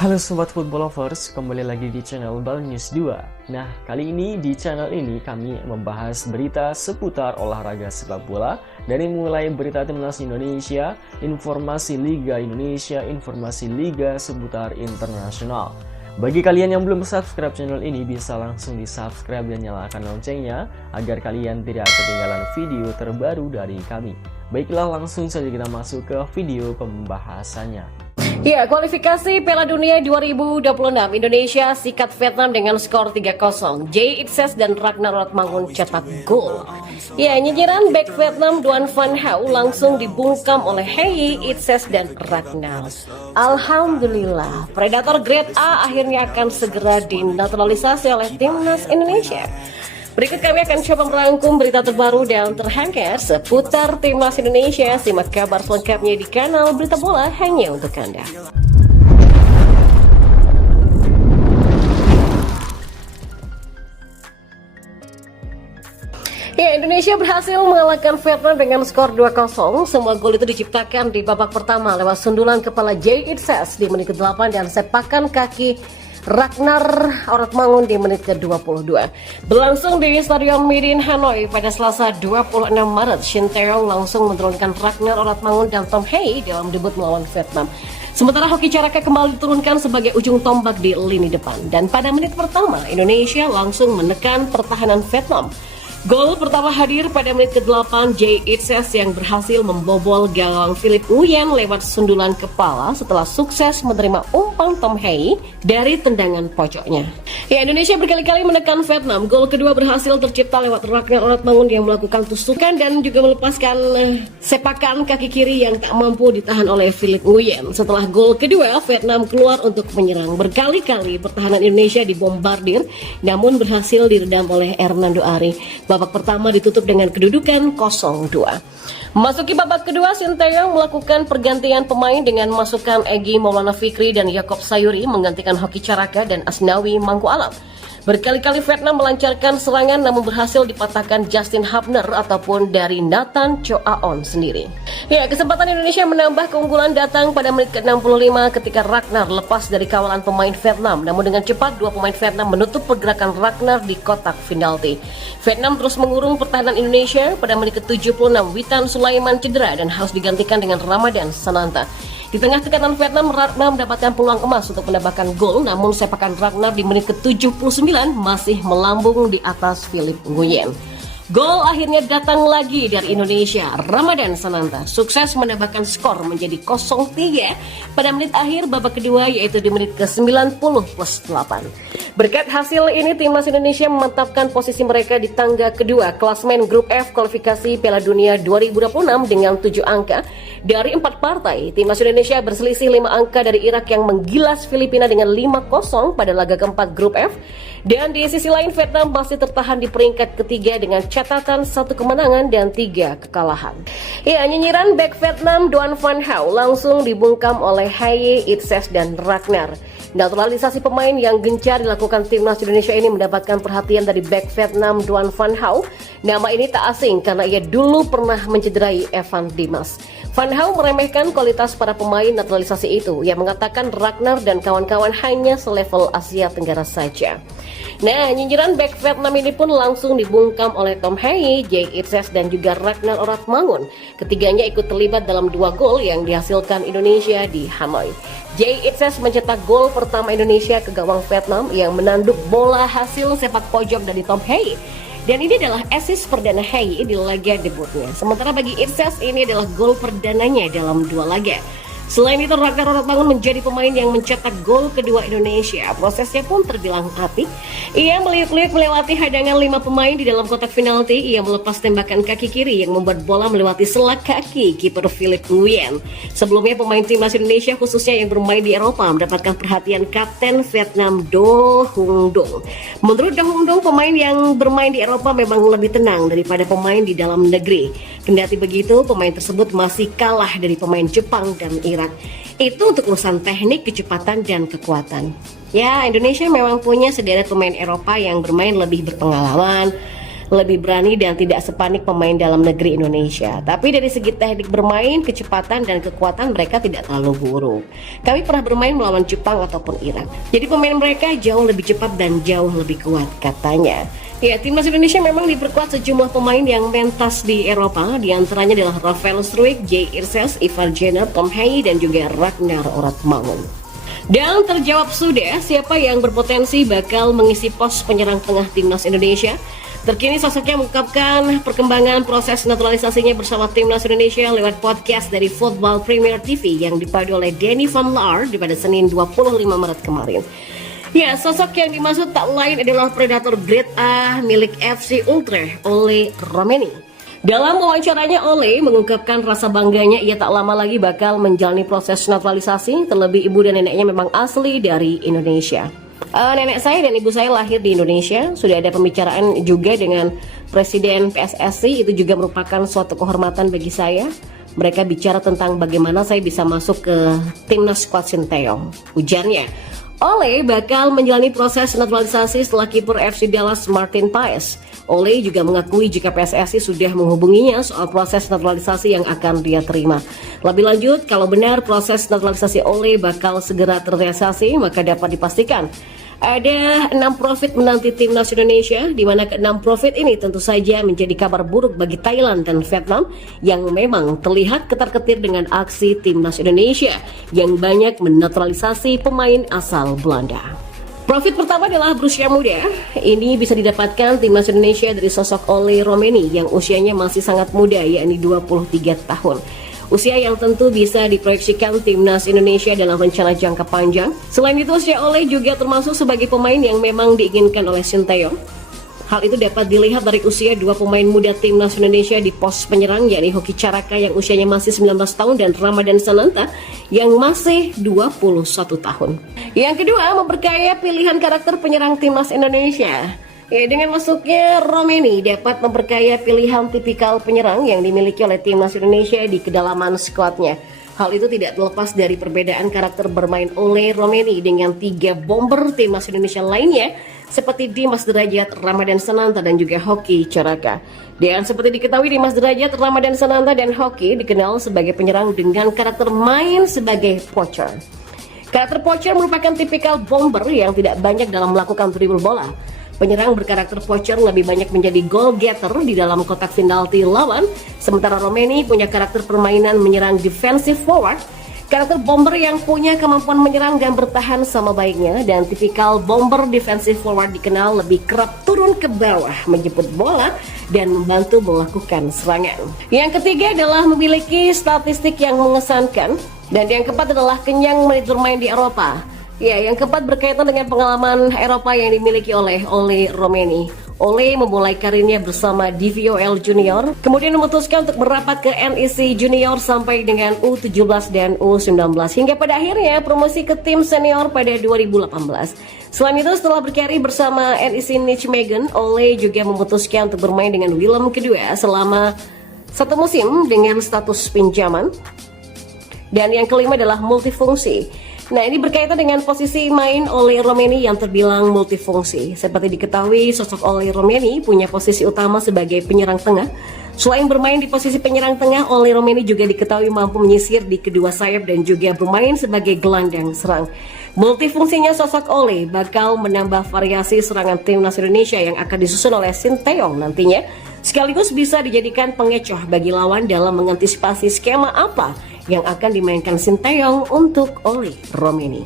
Halo Sobat Football Lovers, kembali lagi di channel Bal News 2. Nah, kali ini di channel ini kami membahas berita seputar olahraga sepak bola. Dari mulai berita timnas Indonesia, informasi Liga Indonesia, informasi Liga seputar internasional. Bagi kalian yang belum subscribe channel ini, bisa langsung di subscribe dan nyalakan loncengnya agar kalian tidak ketinggalan video terbaru dari kami. Baiklah, langsung saja kita masuk ke video pembahasannya. Ya, kualifikasi Piala Dunia 2026 Indonesia sikat Vietnam dengan skor 3-0. Jay Itzes dan Ragnar Rotmangun cetak gol. Ya, nyinyiran bek Vietnam Duan Van Hau langsung dibungkam oleh Hei, Itzes dan Ragnar. Alhamdulillah, predator grade A akhirnya akan segera dinaturalisasi oleh timnas Indonesia. Berikut kami akan coba merangkum berita terbaru dan terhangat seputar timnas Indonesia. Simak kabar selengkapnya di kanal Berita Bola hanya untuk Anda. Ya, Indonesia berhasil mengalahkan Vietnam dengan skor 2-0. Semua gol itu diciptakan di babak pertama lewat sundulan kepala Jay Itzes di menit ke-8 dan sepakan kaki Ragnar Rotmangun di menit ke-22. Berlangsung di Stadion Midin Hanoi pada Selasa 26 Maret, Shin Tae-yong langsung menurunkan Ragnar Rotmangun dan Tom Hei dalam debut melawan Vietnam. Sementara Hoki Caraka kembali diturunkan sebagai ujung tombak di lini depan. Dan pada menit pertama, Indonesia langsung menekan pertahanan Vietnam. Gol pertama hadir pada menit ke-8, Jay Itzes yang berhasil membobol gawang Philip Nguyen lewat sundulan kepala setelah sukses menerima umpan Tom Hei dari tendangan pojoknya. Ya, Indonesia berkali-kali menekan Vietnam. Gol kedua berhasil tercipta lewat Ragnar Rotmangun yang melakukan tusukan dan juga melepaskan sepakan kaki kiri yang tak mampu ditahan oleh Philip Nguyen. Setelah gol kedua, Vietnam keluar untuk menyerang. Berkali-kali pertahanan Indonesia dibombardir, namun berhasil diredam oleh Hernando Ari. Babak pertama ditutup dengan kedudukan 0-2. Memasuki babak kedua, Shin Tae-yong melakukan pergantian pemain dengan masukkan Egy Maulana Fikri dan Yaakob Sayuri menggantikan Hoki Caraka dan Asnawi Mangku Alam. Berkali-kali Vietnam melancarkan serangan namun berhasil dipatahkan Justin Hubner ataupun dari Nathan Choaon sendiri. Ya, kesempatan Indonesia menambah keunggulan datang pada menit ke-65 ketika Ragnar lepas dari kawalan pemain Vietnam. Namun dengan cepat dua pemain Vietnam menutup pergerakan Ragnar di kotak penalti. Vietnam terus mengurung pertahanan Indonesia. Pada menit ke-76 Witan Sulaiman cedera dan harus digantikan dengan Ramadan Sananta. Di tengah tekanan Vietnam, Ragnar mendapatkan peluang emas untuk menambahkan gol, namun sepakan Ragnar di menit ke-79 masih melambung di atas Philip Nguyen. Gol akhirnya datang lagi dari Indonesia. Ramadan Sananta sukses menambahkan skor menjadi 0-3 pada menit akhir babak kedua, yaitu di menit ke-90 plus 8. Berkat hasil ini, timnas Indonesia memantapkan posisi mereka di tangga kedua klasmen grup F kualifikasi Piala Dunia 2026 dengan 7 angka dari 4 partai. Timnas Indonesia berselisih 5 angka dari Irak yang menggilas Filipina dengan 5-0 pada laga keempat grup F. Dan di sisi lain, Vietnam masih tertahan di peringkat ketiga dengan catatan 1 kemenangan dan 3 kekalahan. Ya, nyinyiran bek Vietnam Duan Van Hau langsung dibungkam oleh Hei, Itzes dan Ragnar. Naturalisasi pemain yang gencar dilakukan timnas Indonesia ini mendapatkan perhatian dari bek Vietnam Duan Van Hau. Nama ini tak asing karena ia dulu pernah mencederai Evan Dimas. Van Hau meremehkan kualitas para pemain naturalisasi itu. Ia mengatakan Ragnar dan kawan-kawan hanya selevel Asia Tenggara saja. Nah, nyinyiran bek Vietnam ini pun langsung dibungkam oleh Tom Hei, Jay Itzes dan juga Ragnar Rotmangun. Ketiganya ikut terlibat dalam 2 gol yang dihasilkan Indonesia di Hanoi. Jay Itzes mencetak gol pertama Indonesia ke gawang Vietnam yang menanduk bola hasil sepak pojok dari Tom Hei. Dan ini adalah assist perdana Hei di laga debutnya. Sementara bagi Itzes ini adalah gol perdananya dalam 2 laga. Selain itu, Ragnar Rotmangun menjadi pemain yang mencetak gol kedua Indonesia. Prosesnya pun terbilang apik. Ia meliuk-liuk melewati hadangan 5 pemain di dalam kotak penalti. Ia melepas tembakan kaki kiri yang membuat bola melewati selak kaki kiper Philip Nguyen. Sebelumnya, pemain timnas Indonesia khususnya yang bermain di Eropa mendapatkan perhatian kapten Vietnam Do Hung Dong. Menurut Do Hung Dong, pemain yang bermain di Eropa memang lebih tenang daripada pemain di dalam negeri. Kendati begitu, pemain tersebut masih kalah dari pemain Jepang dan Irak. Itu untuk urusan teknik, kecepatan, dan kekuatan. Ya, Indonesia memang punya sederet pemain Eropa yang bermain lebih berpengalaman, lebih berani dan tidak sepanik pemain dalam negeri Indonesia. Tapi dari segi teknik bermain, kecepatan dan kekuatan mereka tidak terlalu buruk. Kami pernah bermain melawan Jepang ataupun Irak. Jadi pemain mereka jauh lebih cepat dan jauh lebih kuat katanya. Ya, timnas Indonesia memang diperkuat sejumlah pemain yang mentas di Eropa. Di antaranya adalah Rafael Struijk, Jay Irsels, Ivar Jenner, Tom Hayi dan juga Ragnar Oratmangun. Dan terjawab sudah siapa yang berpotensi bakal mengisi pos penyerang tengah timnas Indonesia. Terkini sosoknya mengungkapkan perkembangan proses naturalisasinya bersama timnas Indonesia lewat podcast dari Football Premier TV yang dipadu oleh Danny Van Laar pada Senin 25 Maret kemarin. Ya, sosok yang dimaksud tak lain adalah predator grade A milik FC Utrecht, Ole Romeni. Dalam wawancaranya, Ole mengungkapkan rasa bangganya ia tak lama lagi bakal menjalani proses naturalisasi, terlebih ibu dan neneknya memang asli dari Indonesia. Nenek saya dan ibu saya lahir di Indonesia. Sudah ada pembicaraan juga dengan Presiden PSSI, itu juga merupakan suatu kehormatan bagi saya. Mereka bicara tentang bagaimana saya bisa masuk ke timnas skuad Sinteyong. Ujarnya, Ole bakal menjalani proses naturalisasi setelah kiper FC Dallas Martin Paes. Ole juga mengakui jika PSSI sudah menghubunginya soal proses naturalisasi yang akan dia terima. Lebih lanjut, kalau benar proses naturalisasi Ole bakal segera terrealisasi, maka dapat dipastikan ada 6 profit menanti timnas Indonesia, di mana ke-6 profit ini tentu saja menjadi kabar buruk bagi Thailand dan Vietnam yang memang terlihat ketar-ketir dengan aksi timnas Indonesia yang banyak menaturalisasi pemain asal Belanda. Profit pertama adalah berusia muda. Ini bisa didapatkan timnas Indonesia dari sosok Ole Romeni yang usianya masih sangat muda, yakni 23 tahun. Usia yang tentu bisa diproyeksikan timnas Indonesia dalam rencana jangka panjang. Selain itu, usia Ole juga termasuk sebagai pemain yang memang diinginkan oleh Sinteyong. Hal itu dapat dilihat dari usia 2 pemain muda timnas Indonesia di pos penyerang, yakni Hoki Caraka yang usianya masih 19 tahun dan Ramadan Sananta yang masih 21 tahun. Yang kedua, memperkaya pilihan karakter penyerang timnas Indonesia. Ya, dengan masuknya Romeni dapat memperkaya pilihan tipikal penyerang yang dimiliki oleh timnas Indonesia di kedalaman skuadnya. Hal itu tidak terlepas dari perbedaan karakter bermain Ole Romeni dengan 3 bomber timnas Indonesia lainnya seperti Dimas Derajat, Ramadan Sananta dan juga Hoki Caraka. Dan seperti diketahui, Dimas Derajat, Ramadan Sananta dan Hoki dikenal sebagai penyerang dengan karakter main sebagai poacher. Karakter poacher merupakan tipikal bomber yang tidak banyak dalam melakukan dribble bola. Penyerang berkarakter poacher lebih banyak menjadi goal getter di dalam kotak penalti lawan, sementara Romeni punya karakter permainan menyerang defensive forward, karakter bomber yang punya kemampuan menyerang dan bertahan sama baiknya, dan tipikal bomber defensive forward dikenal lebih kerap turun ke bawah menjemput bola dan membantu melakukan serangan. Yang ketiga adalah memiliki statistik yang mengesankan, dan yang keempat adalah kenyang menit bermain di Eropa. Ya, yang keempat berkaitan dengan pengalaman Eropa yang dimiliki oleh Ole Romeni. Ole memulai karirnya bersama DVOL Junior, kemudian memutuskan untuk merapat ke NEC Junior sampai dengan U17 dan U19, hingga pada akhirnya promosi ke tim senior pada 2018. Selain itu, setelah berkarir bersama NEC Nijmegen, Ole juga memutuskan untuk bermain dengan Willem kedua selama 1 musim dengan status pinjaman. Dan yang kelima adalah multifungsi. Nah, ini berkaitan dengan posisi main Ole Romeni yang terbilang multifungsi. Seperti diketahui, sosok Ole Romeni punya posisi utama sebagai penyerang tengah. Selain bermain di posisi penyerang tengah, Ole Romeni juga diketahui mampu menyisir di kedua sayap dan juga bermain sebagai gelandang serang. Multifungsinya sosok Ole bakal menambah variasi serangan timnas Indonesia yang akan disusun oleh Sinteyong nantinya, sekaligus bisa dijadikan pengecoh bagi lawan dalam mengantisipasi skema apa yang akan dimainkan Sinteyong untuk Ole Romeni.